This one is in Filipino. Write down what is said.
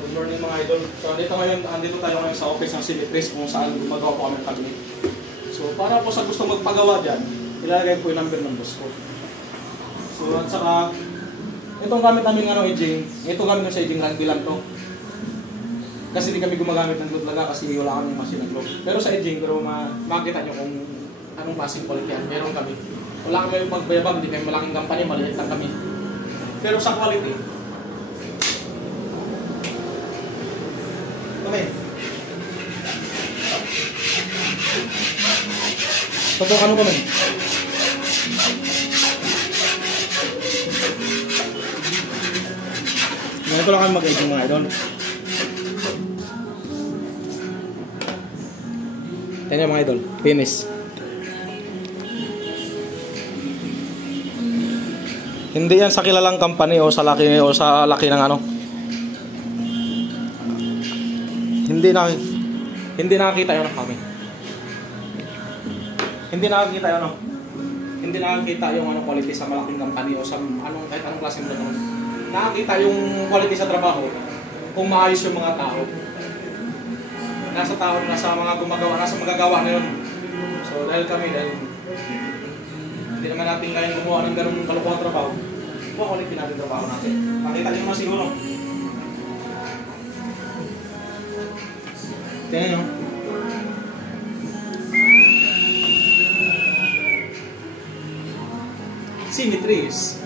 good morning mga idol. So, andito tayo ngayon sa office ng Symmetries kung saan gumagawa po kami ng cabinet. So, para po sa gusto magpagawa dyan, ilalagay po yung number ng boss ko. So, at saka, itong gamit namin Ijing, ito gamit sa Ijing lang bilang to. Kasi hindi kami gumagamit ng glue talaga kasi wala kami machine ng glue. Pero sa Ijing, pero makikita nyo kung anong klaseng quality yan. Meron kami. Wala kami magbayabag, hindi kami malaking company, maliit lang kami. Pero sa quality, kami. Totoo ano kami? Ganito lang kami mag-edging mga idol. Tingnan mga idol, finish. Hindi yan sa kilalang company o sa laki ng ano. Hindi nakakita 'yon ng kami. Hindi nakakita yung ano quality sa malaking company o sa kahit anong klaseng brand. Nakakita yung quality sa trabaho kung maayos yung mga tao. Nasa mga magagawa na yun. So dahil hindi naman natin kayang gumawa ng ganung kalukuhang trabaho. Quality natin trabaho natin. Makita niyo naman siguro. Tingnan nyo. Symmetries.